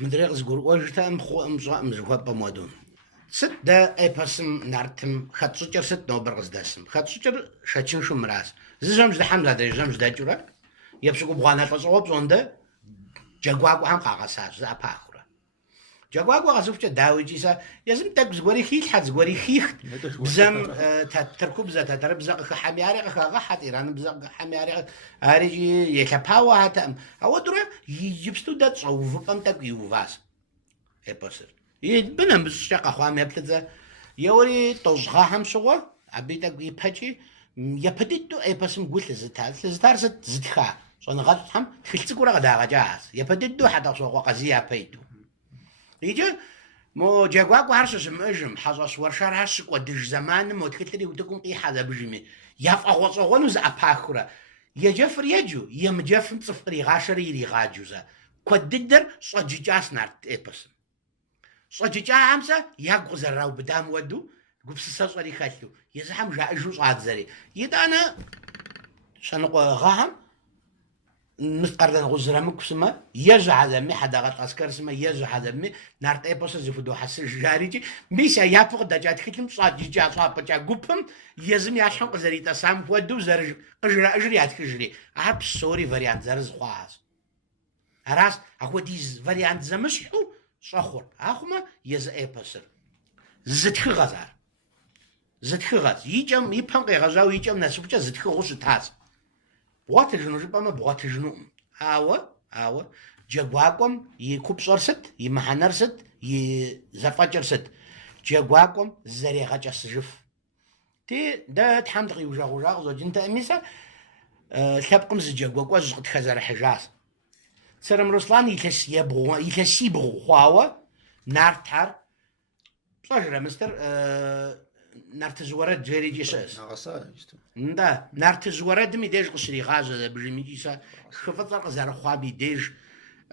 مدري غزقور وجهتا مزخوا بمودون ست دا اي باسم نارتم خاتسوچر ست نو برغز داسم خاتسوچر شاچين شو مراس زجم زد حمزه دا زجم زد جورا يبسكو بوانا تصوب زونده جاغواغو هم قاقاساس زا باخورا جاغواغو غازوفچ داويجيسا يزم تك زغوري خيل حد زغوري خيخ زم تركوب زات ترب زق حمياري غحت ايران بزق حمياري اريجي يكباوا هتم او درا يجبستو دا تصوف قمتك يوفاس اي باسر يبنم بالشقة خوام يبتدى يوري توزخا هم شغل عبيتك يبهجي يبديتو اي باسم قلت لزتار زتخا صون غادت هم خلتك ورا غدا غجاز يبديتو حدا سوق قزيا بيتو يجي مو جاكواكو هرش سمجم حظاس ورشار هرش ودج زمان مو تكتري ودكم قي حدا بجمي يف اغوصغون ز اباخرا يجفر يجو يمجفم صفري غاشر يري غاجوزا كوددر صججاس نارت اي باسم صججا همسا ياغو زراو بدام ودو قبسسا صري خالو يزحم جاجو صاد زري يدانا شنو غاهم مسقردن غزرامك سما يجع دمي حدا غات عسكر سما يجع دمي نارت ايبوس زفدو حس جاريجي ميشا يافق دجات ختم صاججا صابجا غوبم يزم ياشن قزريتا سام ودو زرج قجرا اجريات كجري عب سوري فاريانت زرز خواز راس اخو ديز فاريانت زمشحو صخور اخما يز ايبوس زتخ غزار زتخ غز يجم يبان غزاو يجم نسبجا زتخ غوش تاز بوات جنو جبما بوات جنو اوا جاغواكم يكوب صرست يمحنرست يزفاجرست جاغواكم زري غاجس جف تي دا تحمد يوجا زوجين تاميسا شابكم زجاغواكو زغت خزر حجاز سرم رسلان يكسي بغو خواوا نارتار بلاجرا مستر نارتزورات جيري جيساس ندا نارتزورات مي ديج قشري غازا بجمي جيسا خفطر قزار خوابي ديج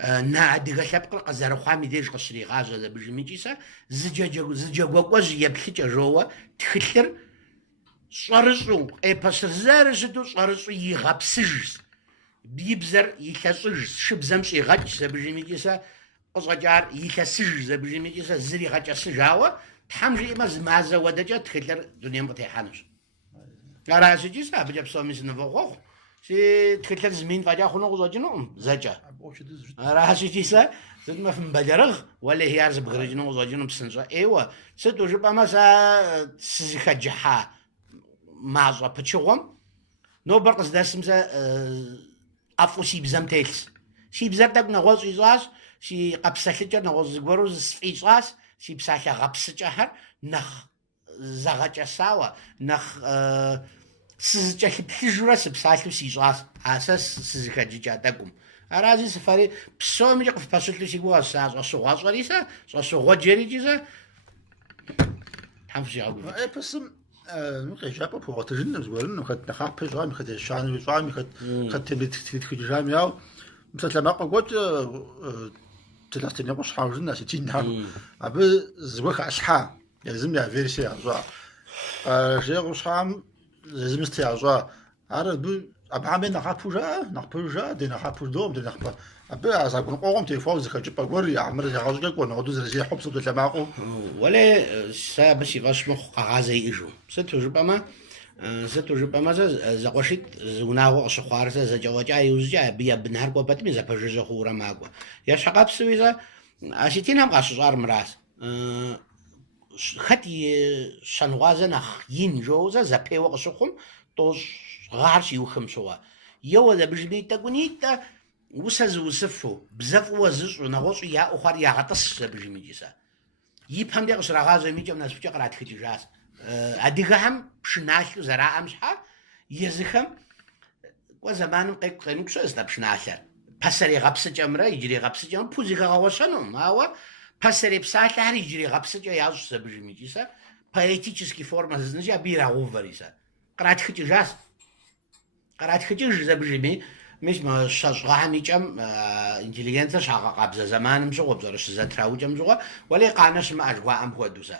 نا ادغا شابق قزار خوامي ديج قشري غازا بجمي جيسا زجاغوكوز يبخيجا جوا تخلر صارسو اي باسرزارسدو صارسو يغابسجس بيبزر يكسج شبزمش يغاج بجمي جيسا قزاجار يكسج بجمي جيسا زري غاج سجاوا تحمجي ما زمازه ودجا تخلر دنيا متيحانش راسي جيسا بجاب سوميس نفوخ سي تخلر زمين فاجا خنو زوجنو زجا راسي جيسا زد ما فم بجرغ ولا هي عرز بغرجنو زوجنو بسنجا ايوا ستو جبا ما سا سخجحا مازا بتشوم نو برقص داسمزا افو سي بزمتيلس سي بزرتك نغوز يزاس سي قبسخجا نغوز غوروز سفيصاس سي بساخا غبسجاهر نخ زغاجا ساوا نخ سزجا بحجرا سبسالو سيزاس اساس سزخجا داكم ارازي سفاري بسومي قف باسلو سيغوا ساز اسوغاز وريسا اسوغو جيريجيزا حمشي اقول اي بسم نقي جابا بو تجن زغورن خد نخاب جام خد شان جام خد تبت جام ياو مثل ما قلت تلاستني مش حاجنا سيتينا ابي زوخ اشحا لازم يا فيرسي ازوا جيغ شام لازم استيازوا عرب ابعامنا نخبوجا دي نخبوج دوم دي نخبا ابي ازاكون قوم تليفون زكا باغوري عمر جاغوجك ونودو زرجي حبس دو تماقو ولا سا باش يغاش مخ غازي يجو ستو جبما زقوشيت زوناغو شخوارزا زجاوجا يوزجا بيا بنهار قوبت مي زبجا خورا ماغو يا شقاب سويزا اشيتين هم قاشار مراس خطي شنوازا نخ ين جوزا زبيو قشخم توش غارش يوخم سوا يو ذا بجني تقونيتا وسز وسفو بزف وزز ونغوص يا اخر يا غطس بجمي جيسا يفهم دي قشرا غازا ميجا ناس بجا قرات خجي جاس اديغهم بشناش زراعه مشحا يزخم وزمان قينوك شو استا بشناشر بسري غبس جمره يجري غبس جم بوزي غوشنو ماوا بسري بساحه يجري غبس جا يازو سبجمي جيسا поэтический форма значит бира говорится قرات خجي جاس قرات خجي زبجمي مش ما شاشغا ميجم انتليجنس شاغا قبز زمان مشو بزرش زتراوجم زغا ولا قانش ما اجوا ام خدوسا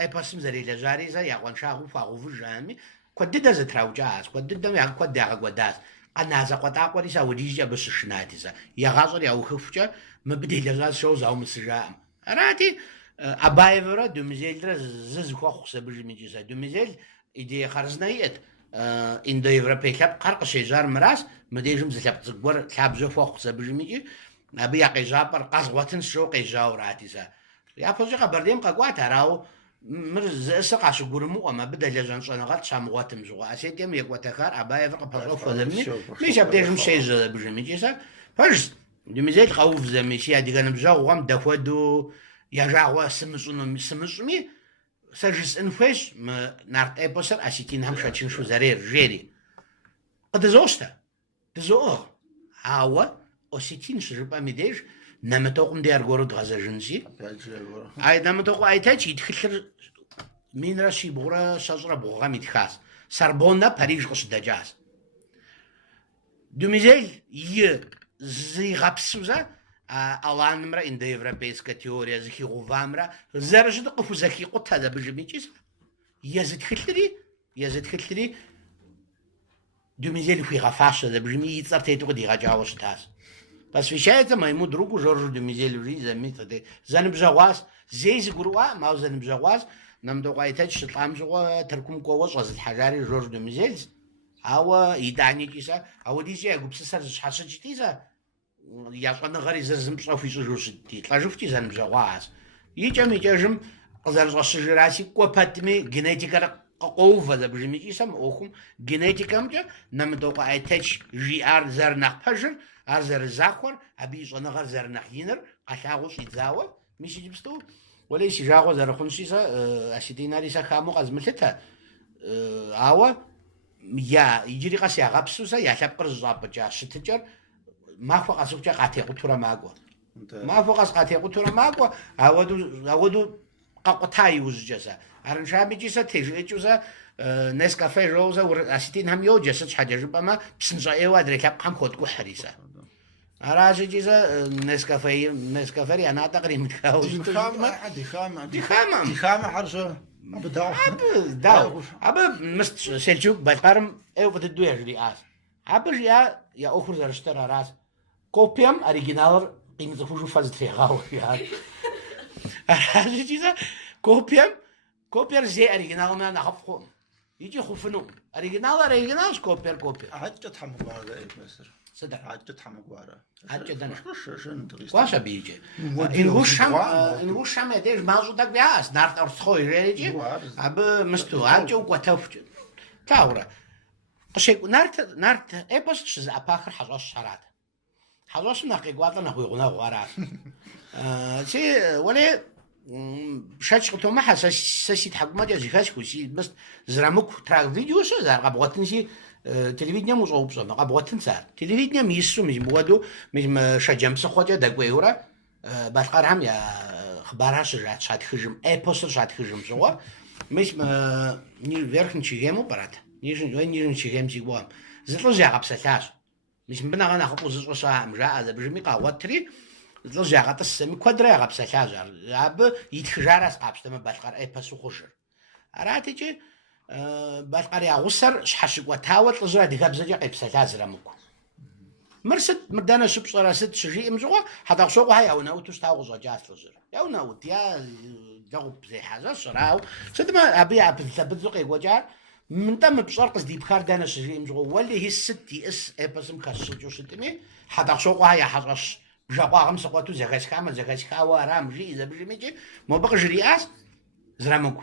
اي باسم زري لجاري زي يا وان شاغو فاغو فجامي كود دز تراوجاس كود دم يا كود داغ غداس أنا زقطاقوري ساوديجا بس شناتي سا يغازر يا وخفجا مبدي لغاز شو زاو مسجام راتي أبايفرا دوميزيل زز خوخ سبجميجي سا دوميزيل إدي خرزنايت إندو يوروبي كاب قرق شجار مراس مديجم زلاب تزقور كاب زو خوخ سبجميجي أبي يقي جابر قزواتن شو قي جاو راتي سا يا بوجي قبرديم قاقوات راو مرز سقع شغور مو ما بدا لجان صنغات شامغاتم زغا اسيتم يقوتكار اباي فق بقى فلمني مش ابديهم شيء بجميجي سا فاش دميزيت قوف زميشي هادي كان بجاو غام دافودو يا جاوا سمسمي سجس انفش نارت ايبوسر اسيتين هم شاتين شو زرير جيري قد زوستا تزو هاوا осетин шрипа мэдээж намтоогон дээр город газажинси ай намтоог айтач идхэлэр минраши бура шажра буга мэдхас сарбонна париж госдажас думизел е зигапсуза аланмра инда европейская теория захигувамра заржид қофу захи қотада бижмичис язетхэлри думизел фигафаша да бижми ицартету дигажавос тас посвящается моему другу Жоржу Думизелю жизнь заметьте занбжавас здесь гуруа мау занбжавас нам доғайтач шытламжуға тіркум коваш азит хажари Жорж Думизель ава иданикиса ава дизя гупсасар шашачитиса яшаны ғари зырзымшав ишу жушитти тлажуфти занбжавас ичам заржашыжираси копатми генетикара قوفة ذا بجميع اسم أخم جينيتيكام جا نمدوق أيتش جي آر زرناق بجر آر زر زاخور أبيش أنا غير زرناق ينر قشاغوش يتزاول مش يجبستو وليش جاغو زر خنشيسا أشيديناريسا خامو قزملتها آوا يا يجري قاسي غابسوسا يا شابر زاب جا شتجر ما فوق أسوق جا قاتي قطورة ماغو ما فوق أس قاتي قطورة ماغو أودو قاقتاي وزجسا أرنشامي جيسا تيجي جوزا نسكافيه روزا ورأسيتين هم يوجس حاجة ربما بسنجا إيواد ركاب هم خود كحريسا أراجي جيسا نسكافيه أنا أعتقد متكاوش دخامة عرشة داو أبا مست سلجوك بقارم إيو بتدو يجري آس أبا جيا يا أخر زرشتر راس كوبيام أريجينال قيمة فوجو فازت في غاو أراجي جيسا كوبير زي أريجينال ما نخفهم يجي خفنو أريجينال كوبير حاجة تحمقوارا إيه مصر صدق حاجة تحمقوارا حاجة دنا شن واش بيجي إن شام يديش مازو دك بياس نارت أرثخوي ريجي أب مستو عجو قتوفج تاورا قشيك نارت إيه بس شز أباخر حجاش شرات حجاش ناقي قواطنا نخوي غنا غارات شيء ولا شاش قلت ما حسيت حكومة جزيفاش كوسي بس زرامك تراك فيديو شو زار قبضتن شيء تلفزيون مش أوبشن قبضتن صار تلفزيون ميسو مش مودو مش شجم سخوجة دقويورا باشقارهم يا خبرها شجعت شاد خجم أي بوستر شاد خجم سوا مش نيرفيرخن شيء برات نيرن شيء سيقوام زلوا زي قبسلاش مش بنا أنا خبوز وصاع مجا هذا بجمي قواتري زلوا قطس مكودرا قبسة شاجر عب يتخجارس قابس تما باشقار أي بسو خجر أراتيجي باشقار يا غسر شحشق وتاول تزرع دكاب زجا قبسة شاجر مكو مرسد مردانا سبصرا ست شجي مزغوا حتى سوق هاي أو ناوتو ستاو زجاج تزر يا ناوت يا جاوب زي حاجة شراو سدما أبي عبد ثبت زقي وجار من تم بشرق دي بخار دانا شجي مزغوا واللي هي ستي اس أي بس مكسر ستمي حتى سوق هاي حاجة جاقوا خمسة قوتو زغاش كامل زغاش كاوا رام جي إذا بجميجي ما بقى جرياس زرامكو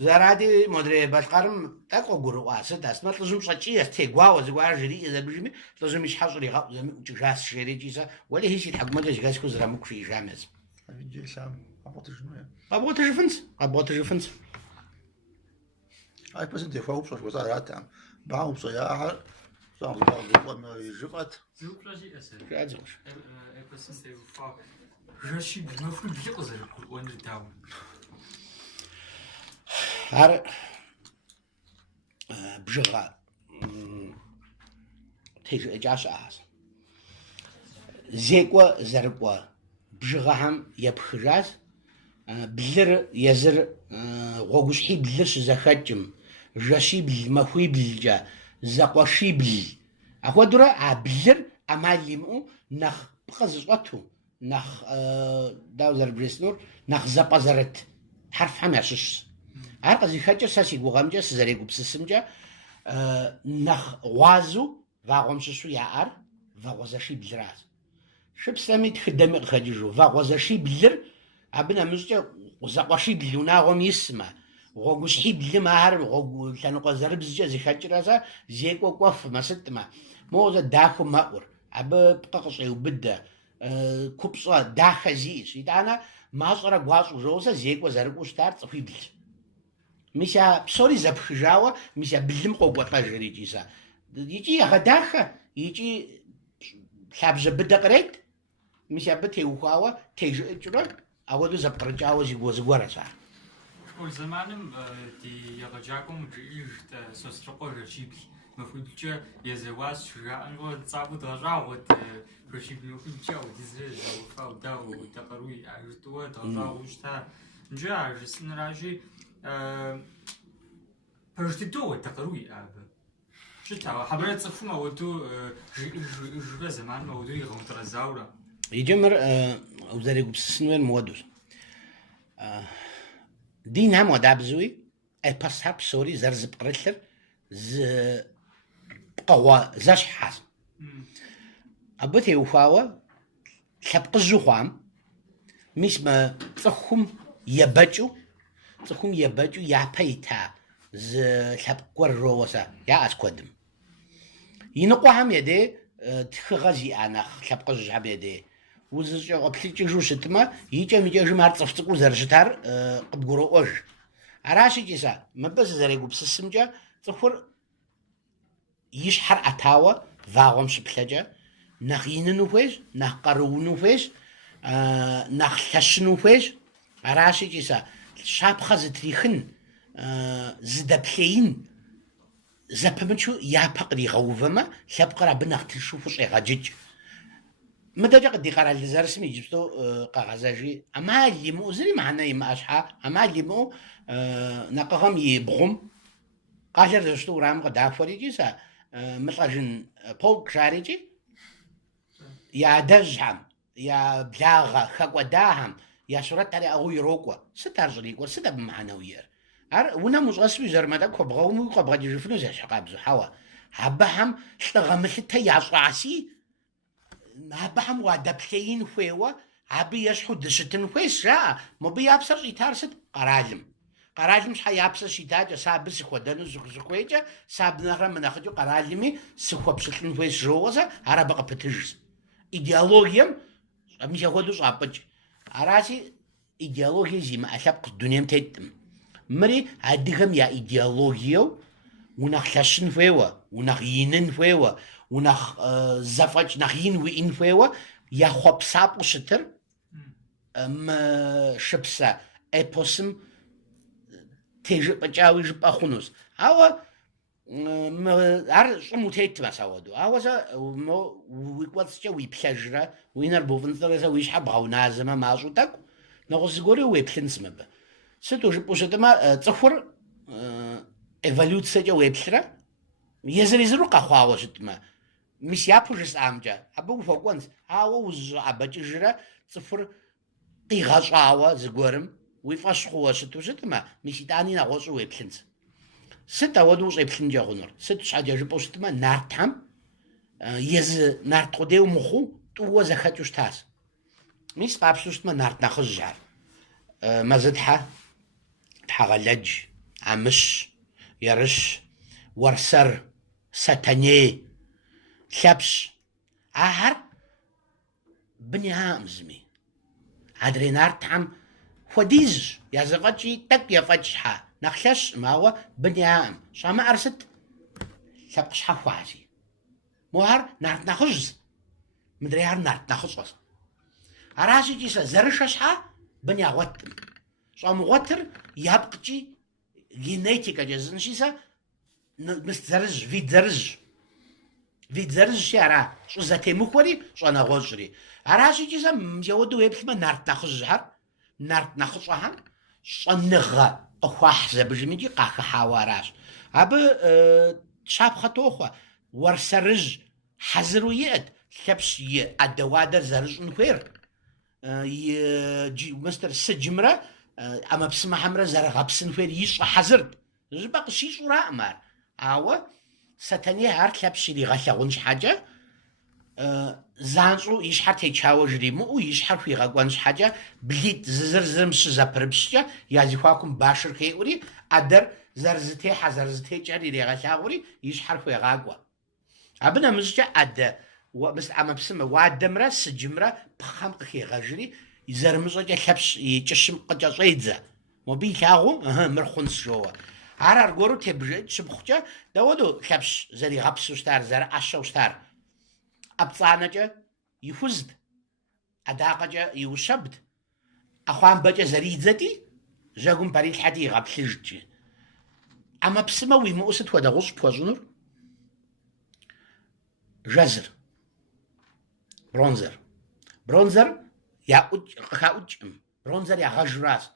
زرادي مدري باشقارم تاكو قرواس داس ما لازم شاتشي تيغوا زغوا جري إذا بجمي لازم يشحصوا لي غاو زعما جاس شري جيسا ولا هي شي حق ما جاش كو زرامكو في جامز أبي سام أبغى تجفنس هاي بس أنت فوق شو وزارات عم بعوم صياعة صار بعض ما يجفت Je suis bien fou de dire aux gens de town. هار بجغا تيجي إجاش آس زيكوا زرقوا بجغا هم يبخجاز بلر يزر غوغشحي بلرش زخجم جاشي بل مخوي بلجا زقوشي بل أخوادرا عبلر أماليمو نخ بقزقته نخ داوزر بريسنور نخ زبازرت حرف حماشش عرقزي خاجة ساسي غوغامجا سزاريغو بسسمجا نخ وازو فاغومششو يعار فاغوزاشي بلراز شبسامي تخدمي خاجيجو فاغوزاشي بلر عبنا مزجا وزاقواشي بلوناغوم يسمى غوغوشي بلماهر غوغو تانوغو زربزجا زي خاجرازا زيكو قوف ما ستما موزا داخو مأور عبا بقاقصي وبدا كوبصا داخا زيش يتعانا مازورا غواسو روزا زيكو زرقو ستار صفي بل ميسا بسوري زبخجاوة ميسا بلم قوة طاجري جيسا يجي غداخا يجي حابزة بدا قريت ميسا بتي وخاوة تيجو اجرا أودو زبقرجاوة زيكو زغورا صار شكول زمانم دي يغجاكم جيجت سوسترقو رشيبي مفروض يزواج شجاعو تصابو دراجو رشيبي مفروض وديزري وفاو داو تقروي عجتوا دراجو شتا نجا عجسن راجي برشتو تقروي أب شتا حبرت صفما ودو جيجا زمان ودو يغم ترزاورا يجمر وزاري بسسنوين مودوس دين هم ودابزوي اي باس هاب سوري زرز بقرتلر ز قوا زاش حاس ابتي وفاوة حبق الزخام مش ما تصخم يبجو يا بيتا ز حبق ورروسا يا اسكودم ينقوا هم يدي تخغزي انا حبق الزعب يدي وزج قبلتي جو شتما يجي ميجي مار تصفقو زرجتار قبغرو اوج عراشي جيسا مبس زريغو بسسمجا تصفر يشحر اتاوا فاغم شبلجا نخيننو فيش نخقرونو فيش نخلشنو فيش عراشي جيسا شاب خزتريخن زدبلين زبمنشو يابق دي غوفما شابقرا بنختشو فش غاجج مدى قد يقرا لزرسمي جبتو قغزاجي اما اللي مو زري معنا يما اشحا اما اللي مو نقهم يبغم قاشر دشتو رام قد افوري جيسا مثلا بوك شاريجي يا دجهم يا بلاغه خقوداهم يا شرط على او يروقوا ستارجلي قول سدا بمعنوير ونا مزغسوي زرمدا كبغوم كبغدي جفنو زي شقابزو حوا حبهم اشتغملت يا صاسي هبهم ودبلين فيوا عبي يشحو دشتن فيس را مو بيابسر يتارست قراجم مش حيابسر شيتاج سابس خدنو زخويجا ساب نغرا مناخجو قراجمي سخوبشتن فيس روزا عربق بتجز ايديولوجيم مش هودو صابج عراسي ايديولوجي زي ما اشبق الدنيا متيتم مري عدهم يا ايديولوجيو ونخلشن فيوا ونخينن فيوا ونخ زفاج نخين وين فيوا يا خوب سابو شتر شبسا ايبوسم تيجي بجاوي جباخونوس هوا عر متيت مساودو هوا مو ويقواتس وي بلاجرا وينر بوفنترا ويش حبغاو نازما مازو تاكو نغوز غوري وي بلنسمب ستو جبوشتما تصفر ايفالوتسا ويبشرا يزريزرو قخواو شتما مش يابوجس امجا ابو فوقونس هاو وز ابججرا صفر قيغاشاوا زغورم ويفاشخوا شتما مش داني نغوزو ويبلنس ستا ودوز يبلنجا غنور ست شاجا جبوشتما نارتام يز نارتوديو مخو تو زخاتوش تاس مش بابسوشتما نارت نخجار مزدحه تحغلج عمش يرش ورسر ستاني شابش آهر بنيام زمي عدرينار تعم فديز يا زفاجي تك يا فجحة نخلش ما هو بنيام شاما أرست شابش حفوازي موهر نارت نخجز مدري هر نارت نخجز بس عراسي جيسا زرششحة بنيا غوتر شام غوتر يابقجي جينيتيكا جزن شيسا مستزرج فيدزرج شعرا شو زاتي مكوري شو انا غوجري عراشي جيسا مجودو يبسما نارت ناخذها شنغا اخواح زبجميجي قاخ حواراش اب شاب خطوخه ورسرج حذرويات لبس الدوادر زرج نخير جي مستر سجمرة أما بسمع حمرة زرغ بسن خير يش حذرت زبق شيش وراء مار أوا ستانية هارت لبس اللي غشاونش حاجة زانزو يشحر تيجاو جريمو يشحر في غوانش حاجة بليت زرزرمش زبربشجا يازيخواكم باشر كيوري أدر زرزتي حزرزتي جاري رغشاوري يشحر في غاقوا أبنا مزجا أد بس أما بسمة وادمرة سجمرة بخام قخي غجري يزرمزجا لبس يجشم قجا صيدزا مبي كاغو مرخونس جوا عرار غورو تبجد شبخجا داودو لبس زري غبسو ستار زر أشو ستار أبصانجا يفزد أداقجا يوشبد أخوان بجا زريدزتي جاقوم بريد حدي غبسجتي أما بسمة ويموسد ودا غص بوزنور جزر برونزر يا برونزر يا غجراس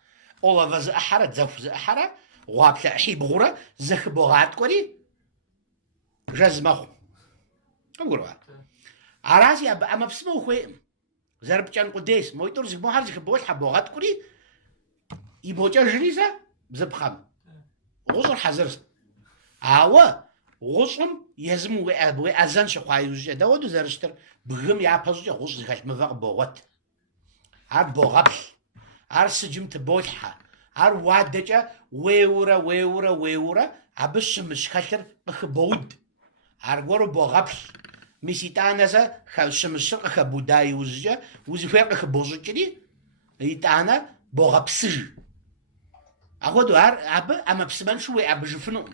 أولا فز أحرة زف أحرة غابت أحي بغورة زخ بغات كوري جز مخو أقولوا عراسي أما بسمو خويم زرب كان قديس مويتور زي مهار زي بوش حبوغات كوري يبوجا جريزة بزبخم غصر حزرس غصم يزمو وأزان شخوايوجا داودو زرشتر بغم يعبزوجا غصر زخاش مفاق بوغات عار بوغابل عار سجمت بوجحة عار وادجا ويورا عبش مشخشر بخبود عار غورو بوغابل ميسيتانا خالش مشق خبوداي وزجا وزفاق خبوزجري يتانا بوغابسج أخذ عب أما بسمان شوي أبجفنو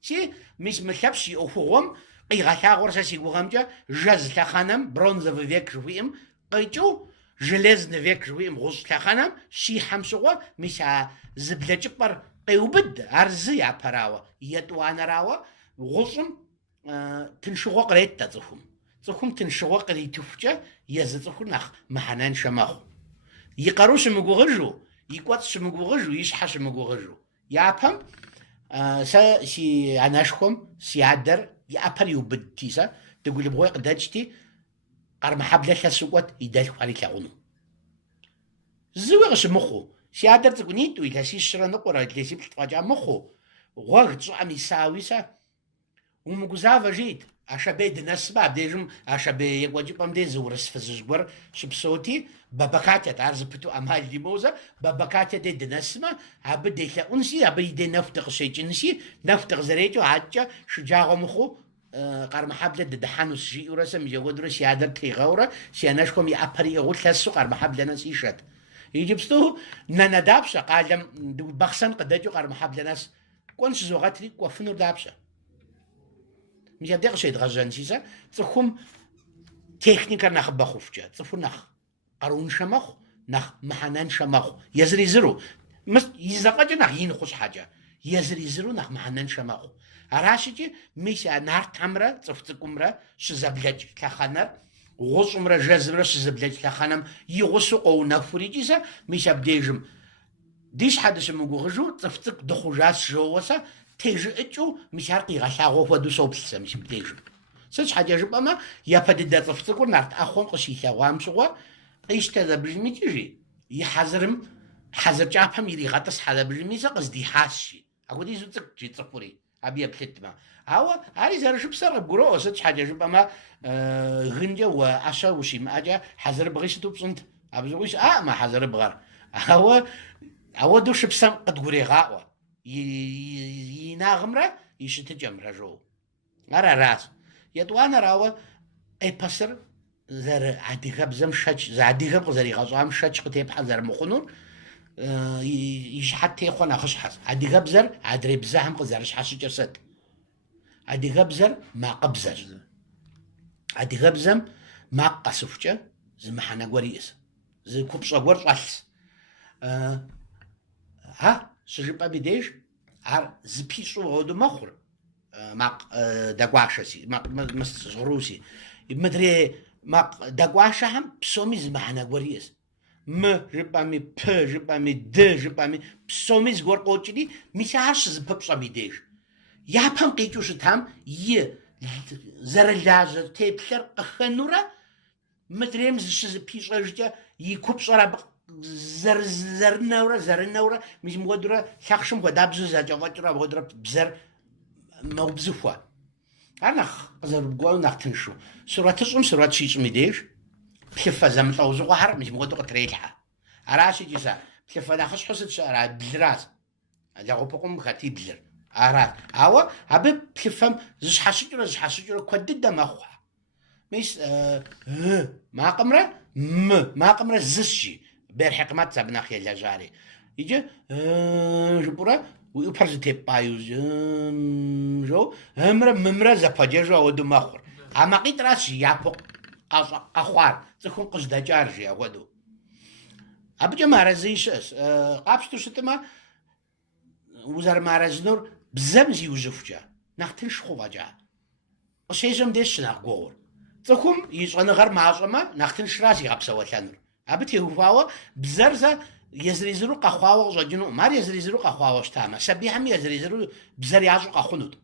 شيء مش مخبشي أخوهم قيغا غورسا سيغوغامجا جاز تخانم برونز فيك شويم قيجو جلزن فيك شويم غوز تخانم شي حمسوا مش زبلة بر قيوبد أرزي عبراوا يتوانا راوا غوزم تنشوق ريت تزخم تنشوق ريت تفجا يزتخون نخ محنان شماخو يقروش مغوغجو يقواتش مغوغجو يشحش مغوغجو يابهم سا سي عناشكم سي عدر يأبر يوبد تيسا تقول بغوي قداجتي قرم حبلة سوقت يدالك عليك يعونو زوغش مخو سي عدر تقوليتو يتاسي الشرا نقورا يتلاسي بتفاجع مخو غوغ تزعم يساوي سا ومقزافة جيت عشابي دنسبة بديجم عشابي يواجبهم دي زورس فزجبر شبصوتي بابكاتة تعرز بتو أمهال دي موزة بابكاتة دي دنسمة عبد دي أنسي عبد دي نفتق شيء جنسي نفتق زريتو عجا شجاعه مخو قرم حبلة دحانو سجي ورسم يودرو سيادر تيغورة سياناشكم يأبري يغول خسو قرم حبلة ناس إيشات يجبستو نانا دابشا قادم بخسن قدجو قرم حبلة ناس كونش زوغاتري كوفنو دابشا مش يبدأ شيء تغزان سيسا تخم تكنيكا نخ بخوفجا تفو نخ قرون شمخ نخ محنان شمخ يزري زرو مس يزقاجا نخ ينخوش حاجة يزري زرو نخ محنان شمخ عراشجي ميسا نار تمرة تفتكمرة شزبلج كخانر غصمرة جزمرة شزبلج كخانم يغسو قو نفوريجيسا ميسا بديجم ديش حدث مغوغجو تفتك دخوجاس جووسا تيجي اتشو مش هرقي غشاغو ودو صوبسا مش بتيجي سيش حاجة جب أما يفدد تفتكر نارت أخون قشيشا وامشوا إيش كذا بجمي تيجي يحذرم حذر جابهم يري غطس حذر بجمي قصدي حاشي أقول دي زوجك جي تفوري أبي أبلت ما هو هاري زار شو بسرعة برو سيش حاجة جب أما غنجة وعشا وشي ما أجا حذر بغيش توبسنت أبزويش ما حذر بغار هو دوش بسم قد قري غاوة يناغمرة يشتجمرة جو أرى راس يدوانا راوة أي بسر زر عديغب زم شج زعديغب زري غزام شج قتيب حذر مخنون يشحت تيخون أخش حس عديغب زر عدري بزاهم قزرش حس جرسد عديغب زر ما قبزر عديغب زم ما قصفجة زم حنا قريس زي كوبصة قرص ها سجبا بديش عار زبيسو هودو مخور ماق دقواشسي ماق مستغروسي مدري ماق دقواشا هم بسومي زمحنا قوريس جبا مي جبا مي جبا مي بسومي زغور قوچدي ميشارش زببصا بديش يابم قيجوش تام зэрылажьэ теплъэр къыхэнурэ мыдрейм зыщызыпищӏэжкӏэ и купщӏэр абы зэрынэурэ мис мыуэдурэ лъэхъшым хуэдабжьу зэкӏэфӏэкӏыурэ апхуэдурэ бзэр мэубзыхуэ. Ар нэхъ къызэрыбгуэну нэхъ тыншу. Сурэтыщӏым сурэт щищӏым и деж плъыфэ зэмылӏэужьыгъуэхьэр мис мыуэду къытрелъхьэ. Аращ икӏи сэ плъыфэ нэхъыщхьэу сыт щыӏэра? Блыращ. Лэгъупыкъум хэт и блыр. Арат. Ауэ абы плъыфэм зыщхьэщыкӏыурэ куэд дыдэ мэхъу. Мис макъымрэ зысщи. Берхьи къымэт абы нэхъ елэжьари. Иджы жыпӏурэ уи ӏупэр зытепӏа жоу мымрэ зэпэджэжу ауэду мэхъур. А макъитӏращ япэу къэхъуар. Цӏыхум къыжьдэкӏар жи ахуэдэу. Абыкӏэ мыарэзыи щыӏэщ. Къапщту щытымэ узэрымыарэзынур бзэм зиужьыхукӏэ нэхъ тынш хъу фӏэкӏа. Къыщежьэм деж щынагъ гугъур. Цӏыхум и щӏэныгъэр мащӏэмэ нэхъ тыншращ зигъэпсэуэлъэнур. Абы теухуауэ бзэр зэ езырезыру къэхъуауэ къыщӏэкӏынукъым. Ар езырезыру къэхъуауэ щытамэ, сабийхьэми езырезыру бзэр ящӏу къэхъунут.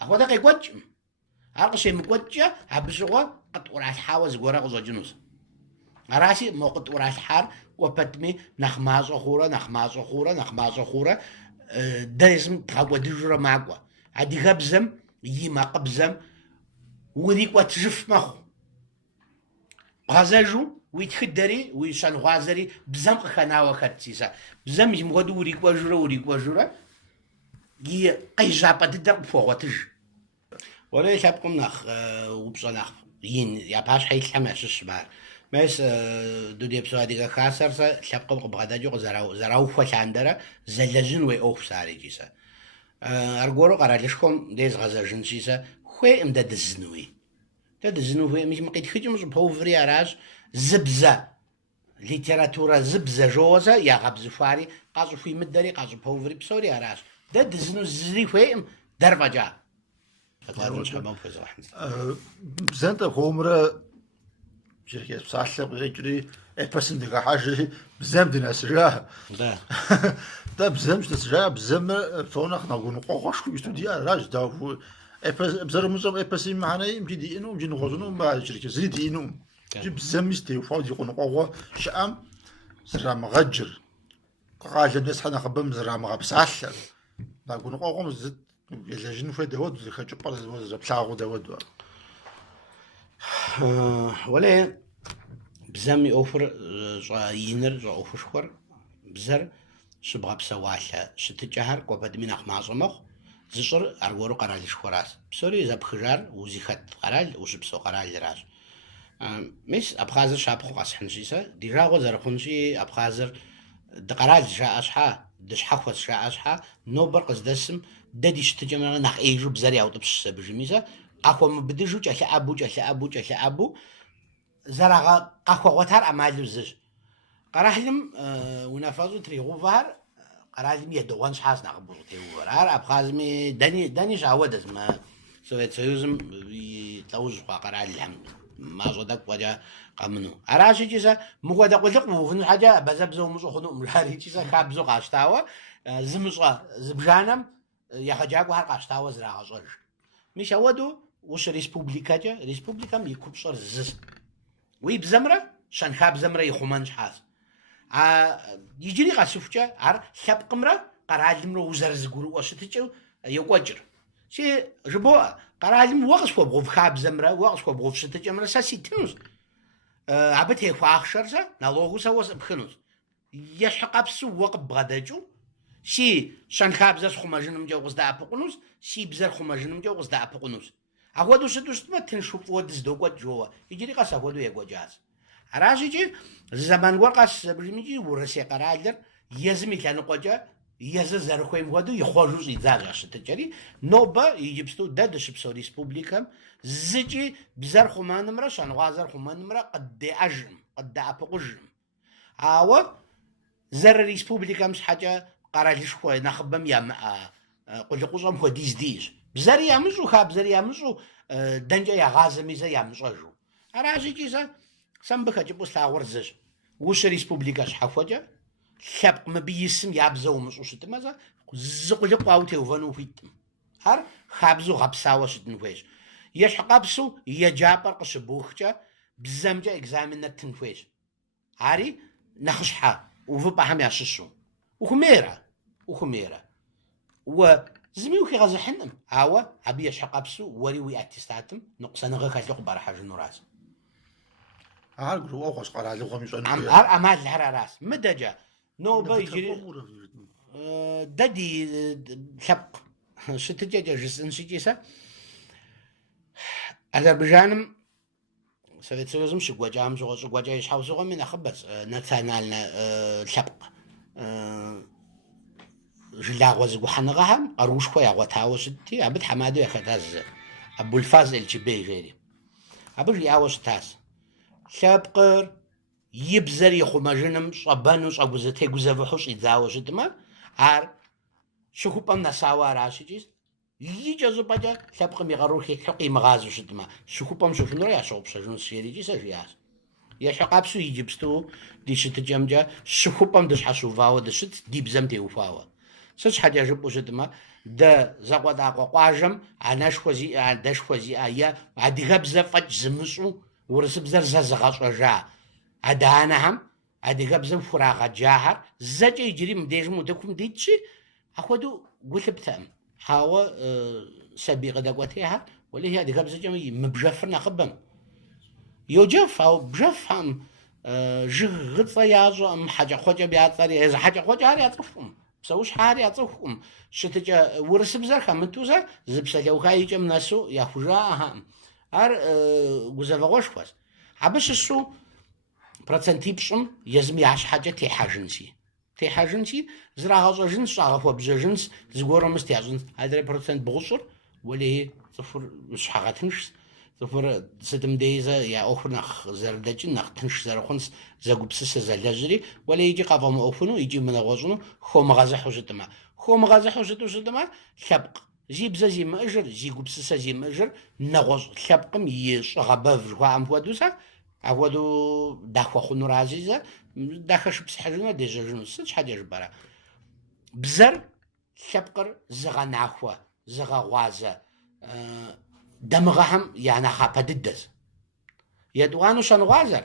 Апхуэдэ къекӏуэкӏым. Ар къыщемыкӏуэкӏкӏэ абы щыгъуэ къытӏуралъхьауэ зыгуэрэ къыщӏэкӏынущ. Аращи мо къытӏуралъхьар кӏуэ пэтми нэхъ мащӏэ хъурэ дэ езым дгъэкӏуэдыжурэ макӏуэ. Адыгэбзэм и макъыбзэм урикӏуэтыжыф мэхъу. Бгъэзэжу уи тхыдэри уи щэнгъуазэри бзэм къыхэнауэ хэт си сэ. Бзэм мыгъуэду урикӏуэжурэ и къежьапӏэ дыдэр къыпхуэгъуэтыж. Уэрэ и лъэпкъым нэхъ упщӏэ нэхъ ин я пащхьэ илъхьэм ящыщ мар. Мес дудепсо адыгэ хасэр сэ лъэпкъым къыбгъэдэкӏыу зэраухуэ лъандэрэ зэлэжьын уей ӏуэху сэ ар икӏи сэ. Аргуэру къэралышхуэм дей згъэзэжынщи сэ хуейӏым дэ дызынууи. Дэ дызыну хуейӏым. Мы къитхыкӏым щӏыпэуври аращ зыбзэ литературэ зыбзэ жыуэ сэ ягъэбзыхуари къащӏыхуимыдэри къащӏыпэуври псори аращ. Дэ дызыну зыри хуейӏым, дэр фӏэкӏа. Бзэнтӏэ хуэмурэ Черкес псалъэ къыщӏэкӏри эпосым дыхыхьэжри бзэм дынэсыжа. Дэ бзэм щыдэсыжа, бзэмрэ псори нэхъ нэгъуныкъуэгъуэшхуи щыту диӏэр аращ. Бзэрымыщӏэм эпосым и мыхьэнэи мкӏи диӏэнукъым, мкӏи ныгъуэщӏынукъым, Черкес зыри диӏэнукъым. Бзэми стеухуауэ ди къуныкъуэгъуэ щыӏэм зырамыгъэджыр, къалэм десхьэ нэхъыбэм зырамыгъэпсалъэр, гуныкъуэгъуэм елэжьын хуейдэ уэду, зыхэкӏыпӏэр зэплъагъуу дэуэду. Уэлэ бзэм и ӏуэхур иныр щӏэӏуэхушхуэр бзэр щыбгъэпсэуалъэ щытыкӏэхэр кӏуэ пэдми нэхъ мащӏэ мэхъу. Зыщӏыр аргуэру къэралышхуэращ. Псори зэпхыжар узихэт къэрал, ущыпсэу къэралыращ. Мис Абхъазыр щапхъэу къэсхьынщи сэ, ди жагъуэ зэрыхъунщи Абхъазыр дыкъэрал жаӏэ щхьа, дыщхьэхуэс жаӏэ щхьа, нобэр къыздэсым дэ ди щытыкӏэмрэ нэхъ ӏеижу бзэр яутӏыпщ сабыжыми сэ, къахуэмыбыдыжу кӏэлъыӏэбу къахуэгъуэтар ӏэмалыр зыщ. Къэралым унафэщӏу тригъэувэр къэралым едыгъуэн щхьащ нэхъыбэу щӏытеувэр. Ар Абхъазми дэни щауэдэщ мы Совет Союзым и лӏэужь хъуа къэралхэм мащӏэ тӏэкӏу фӏэкӏа къэмыну. Аращ икӏи сэ мыхуэдэ къулыкъу увыфын щхьэкӏэ бэзэбзэ умыщӏу хъунуӏым жаӏэр икӏи сэ хабзэу къащтауэ зымыщӏэ зыбжанэм егъэджакӏуэхэр къащтауэ зрагъэщӏэж. Мис ауэду ущ республикэм и купщӏэр зыщ. Уи бзэмрэ щэнхабзэмрэ и хъумэн щхьащ. Иджыри къэсыхукӏэ ар лъэпкъымрэ къэралымрэ узэрызыгурыӏуэ щытыкӏэу екӏуэкӏыр. Си жыбоӏэ къэралым уэ къысхуэбгъув хабзэмрэ уэ къысхуэбгъув щытыкӏэмрэ сэ ситынущ. Абы техуахъшэр сэ налогу сэ уэ сыпхынущ. Ещхьы къэпсу уэ къыббгъэдэкӏыу си щэнхабзэр схъумэжынымкӏэ укъыздэӏэпыкъунущ, си бзэр хъумэжынымкӏэ укъыздэӏэпыкъунущ. Ахуэдэу щыту щытмэ тыншу фӏыуэ дыздокӏуэкӏ жоуэ. Иджыри къэс ахуэдэу екӏуэкӏащ. Аращ икӏи зэман гуэр къэс абыжымикӏи Урысей къэралыр езым и лъэныкъуэкӏэ езыр зэрыхуейм хуэдэу ихъуэжу щӏидзащ ящытыкӏэри, нобэ иджыпсту дэ дыщыпсэу республикэм зыкӏи бзэр хъумэнымрэ щэнгъуазэр хъумэнымрэ къыддеӏэжырым, къыддэӏэпыкъужырым. Ауэ зэры республикэм щхьэкӏэ къэралышхуэ нэхъыбэм ямыӏэ къулыкъущӏэм хуэдиз диӏэщ. Бзэри ямыщӏу, хабзэри ямыщӏу, дэнкӏэ ягъазэми сэ ямыщӏэжу. Аращ икӏи сэ мыбы хэкӏыпӏэу слъагъуэр зыщ. Ущ республикэ щхьэхуэкӏэ лъэпкъ мыбы исым ябзэ умыщӏу щытымэ зы къулыкъу ауэ теувэну ухуиткъым. Ар хабзэу гъэпсауэ щытын хуейщ. ещхьыкъэпсу еджапӏэр къыщыбухкӏэ бзэмкӏэ экзаменыр тын хуейщ. Ари нэхъыщхьэ увыпӏэхьэм ящыщу. Ухуейрэ. Уэ зыми ухигъэзыхьынкъым, ауэ абы ещхьыкъэпсу уэри уи аттестатым ныкъусаныгъэ хэлъу къыбэрыхьэжынуращ. ар гурыӏуэгъуэщ къэралыгъуэм ищӏэну хуейр. Ар ӏэмалхэр аращ. Мыдэкӏэ нобэ иджыри дэ ди лъэпкъ щытыкӏэкӏэ жысӏэн щӏыкӏи сэ Азербайджаным Совет Союзым щыгуэкӏам щыгъуэ щӏыгуэкӏэ и щхьэусыгъуэми нэхъыбэщ национальнэ лъэпкъ жылагъуэ зэгухьэныгъэхэм къарушхуэ ягъуэтауэ щытти, абы тхьэмадэу яхэтащ Абульфаз Элчыбей жери. Абы жиӏауэ щытащ. Лъэпкъыр и бзэр ихъумэжыным щӏэбэну тегузэвыхьу щӏидзауэ щытмэ, ар щыхупӏэм нэсауэ аращ икӏи. Икӏэ щӏыпӏэкӏэ лъэпкъым и къару хилъу къимыгъазу щытмэ, щыхупӏэм щыхъунурэ ящогъупщэжынущ жери сэ жиӏащ. Ещхьыкъэпсу иджыпсту ди щытыкӏэмкӏэ щыхупӏэм дыщхьэщыувауэ дыщыт, ди бзэм теухуауэ. Сыт щхьэкӏэ жыпӏэу щытмэ, дэ зэкъуэдакъуэ къуажэм анэшхуэ зиӏэ, адэшхуэ зиӏэ е адыгэбзэ фӏэкӏ зымыщӏу урысыбзэр зэ зыгъэщӏэжа адэ-анэхьэм адыгэбзэм хурагъэджахьэр зэкӏэ иджыри мыбдежым утыкум дитщи, апхуэдэу гу лъыптэкъым. Хьауэ сабий къыдэкӏуэтехьэр уэлэхьи адыгэбзэкӏэ мыбжэфыр нэхъыбэм. Йоджэф, ауэ бжэфхэм жыгыцӏэ ящӏэӏым, хьэкӏэкхъуэкӏэм я цӏэри, езы хьэкӏэкхъуэкӏэр яцӏыхукъым, псэущхьэхьэр яцӏыхукъым. Щытыкӏэ урысыбзэр хэмыту сэ зы псалъэуха икӏэм нэсу яхужаӏэхьэкъым. Ар гузэвэгъуэшхуэщ. Абы щыщу процентипщӏым езым я щхьэкӏэ техьэжынщи, зрагъэщӏэжынщ, щӏагъэхуэбжьэжынщ, зыгуэру мыст ящӏынщ. Адрей процент бгъущӏыр уэлэхьи цӏыхур щхьэгъэтыншщ. Цӏыхур сытым дезэ я ӏуэхур нэхъ зэрыдэкӏын, нэхъ тынш зэрыхъунщ, зэгупсысэ зэлэжьри, уэлэхьи икӏи къэфӏэмыӏуэхуну, икӏи мынэгъуэщӏыну хуомыгъэзыхьу щытмэ. Хуомыгъэзыхьу щытмэ, лъэпкъ зи бзэ зимыӏыжыр, зи гупсысэ зимыӏыжыр нэгъуэщӏ лъэпкъым и щӏыгъэбэв жыхуаӏэм хуэдэу сэ, апхуэдэу дахуэ хъунура зизэ, дахэшыпсыхьыжыну дежьэжыну. Сыт щхьэкӏэ жыпӏэрэ? Бзэр лъэпкъыр зыгъэнахуэ, зыгъэгъуазэ, дамыгъэхьэм я нэхъ апэ дыдэщ. Етӏуанэу щэныгъуазэр,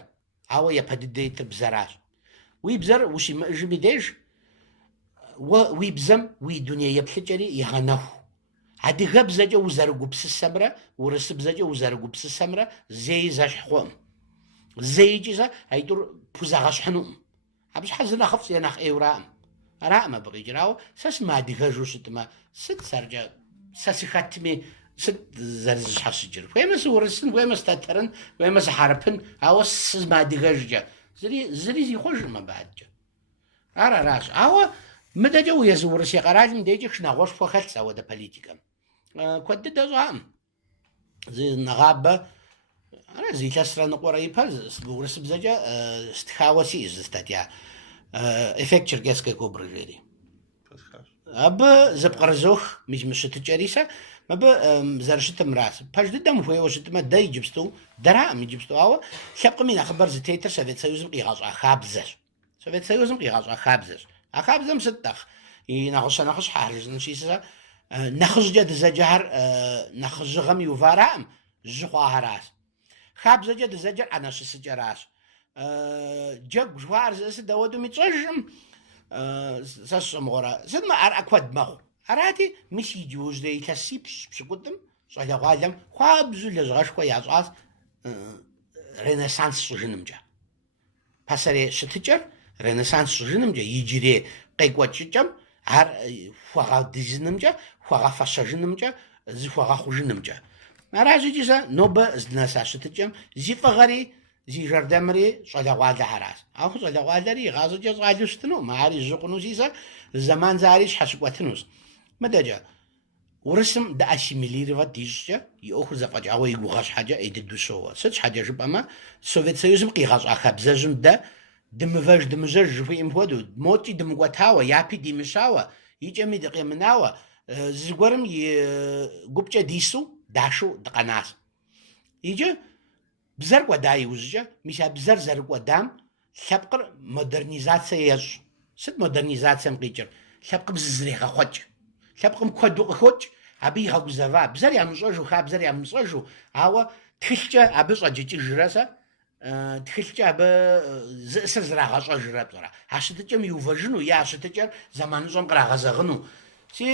ауэ япэ дыдэ итыр бзэращ. Уи бзэр ущимыӏыжым и деж, уэ уи бзэм уи дуней еплъыкӏэри егъэнэху. Адыгэбзэкӏэ узэрыгупсысэмрэ, урысыбзэкӏэ узэрыгупсысэмрэ зэи зэщхь хъуӏым. Зэикӏи сэ айтӏур пхузэгъэщхьынукъым. Абы щхьэ зы нэхъыфӏ е нэхъ ӏейуэракъым. Аракъым абы къикӏырауэ, сэ сымыадыгэжу щытмэ, сыт сэркӏэ сэ сыхэтми, сыт зэрызыщхьэщыкӏыр? Хуеймэ сыурысын, хуеймэ стэтэрын, хуеймэ сыхьэрыпын, ауэ сымыадыгэжкӏэ. Зыри зихъуэжыркъым абы адэкӏэ. Аращ. Ауэ мыдэкӏэ уезы Урысей къэралым дежкӏэ шынагъуэшхуэ хэлъщ ауэдэ политикэм. Куэд дыдэ щӏаӏым. Зы нэгъабэ зилъэсрэ ныкъуэрэ ипэр урысыбзэкӏэ стхауэ сиӏэщ зы статья. Эффект черкесской кобры жери. Абы зыпкърызох мыщытыкӏэри сэ, абы зэрыщытымращ. Пэж дыдэм ухуейуэ щытмэ, дэ иджыпсту, дэракъым иджыпсту, ауэ лъэпкъым и нэхъыбэр зытетыр Совет Союзым къигъэщӏа хабзэщ. Совет Союзым къигъэщӏа хабзэщ. А хабзэм сыт нэхъ и нэхъыщэ нэхъыщхьэ хьэжынщи сэ нэхъыжькӏэ дызэджэхьэр нэхъыжьыгъэм иуваракъым, жьы хъуахьэращ. Хабзэкӏэ дызэджэр ӏэнэ щысыкӏэращ. Джэгу жыхуаӏэр зыӏысыт ауэдэу митщӏэжым, сэ сщӏэмыгъуэрэ, сытмэ ар куэд мэхъу. Арати, мис иджыужьрей илъэс сипщ пщыкӏутӏым, щӏалэгъуалэм хуабжьу лэжьыгъэшхуэ ящӏащ Ренессанс щӏыжынымкӏэ. Пасэрей щытыкӏэр Ренессанс щӏыжынымкӏэ, иджырей къекӏуэкӏыкӏэм ар хуэгъэдыжынымкӏэ, хуэгъэфэщэжынымкӏэ, зыхуэгъэхъужынымкӏэ. Аращ икӏи сэ нобэ здынэса щытыкӏэм зи фӏыгъэри, зи жардэмри щӏалэгъуалэхьэращ. Аху щӏалэгъуалэри игъащӏэкӏэ щӏалэу щытыну, ари жьы хъуну сэ зэман зари щхьэщыкӏуэтынущ. Мыдэкӏэ урысым дэасимилировэ дищӏкӏэ и ӏуэхур зэфӏэкӏауэ и гугъэ щхьэкӏэ ӏей дыдэу щоуэ. Сыт щхьэкӏэ жыпӏэмэ, Совет Союзым къигъэщӏа хабзэжьым дэ дымывэж дымыжьэж жыхуиӏэм хуэдэу, моткӏи дымыкӏуэтауэ, япи димыщауэ, икӏэми дыкъемынауэ, зыгуэрым и гупкӏэ дису дашэу дыкъэнащ. Иджы бзэр кӏуэда иужькӏэ, мис а бзэр зэрыкӏуэдам лъэпкъыр модернизацие ещӏ. Сыт модернизацием къикӏыр? Лъэпкъым зызрегъэхъуэкӏ. Лъэпкъым куэду къыхокӏ, أبي هاو زفا بزر يا مصاجو خاب بزر يا مصاجو هوا تخلجة أبي صاجتي جراسة تخلجة أبي زسر زرا غصا جرا بصراحة هاشتجم يوفجنو يا هاشتجر زمان زوم قرا غزغنو سي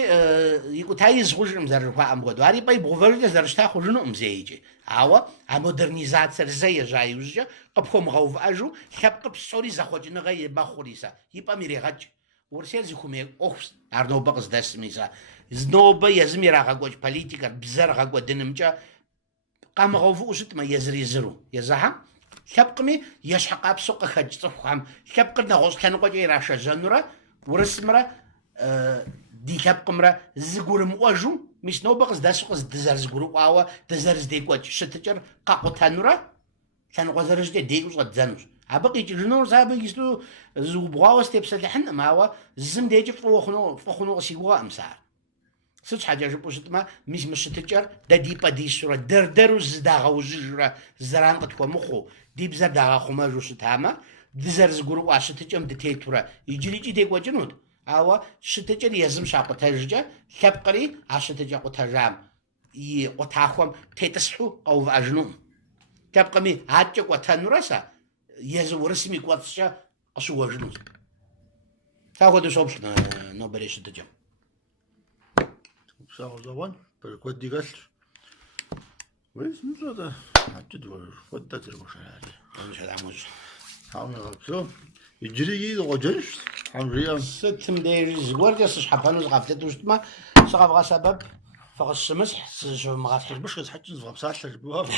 يقول تاي زغجم زر خا أم غدواري باي بوفرج زرشتا خجنو مزيجي هوا مودرنيزاتسيا زي جايوجا قبخم غوف أجو خبق بسوري زخوجنا غي باخوريسا يبقى ميريغاج ورسيل زيكومي أوفس أرنو بقص دسميسا زنوبا يزميرا غاقوش بوليتيكا بزر غاقو دنمجا قام غوفو أشت ما يزري زرو يزاها خبقمي يشحق أبسوق خج صفحام خبقنا غوص كانوا قد يراشا زنورا ورسمرا دي خبقمرا زغور مواجو مش نو بقص داسوق دزر زغور واوا دزر زديكوات شتجر قاقو تانورا كانوا غزرج ديكوش قد زانوش عبقي جنور زابي يسلو زوبغاوس تبسل حنا ماوا زم ديجي فخنو سيوا امسار سوتش حاجه جبوشت ما مش تجر ديبا دي سورة دردرو زداغا وزجرا زران قد مخو دي بزر داغا خما جوش تاما دزر زغورو واش تجم دتيتورا يجري ديكوا جنود اوا شتجر يزم شاقو تجا خبقري اش تجا قتجام ي قتاخم تيتسحو او اجنو تبقمي هاتجا قتنورسا يزو رسمي قوتشا أشو وجنوز تاخذ صوبنا نوبريش تجمع ساو زوان بالكود دي قال ويس نزودا عجد ودا تروش هذا مش هذا موز حاول غبسو يجري يدو جنش حمريا ست مدير زوار جالس شحبانوز غفتت وشتما صغاب سبب فقط الشمس شوف ما غفتش باش كتحجز غبسات تجبوها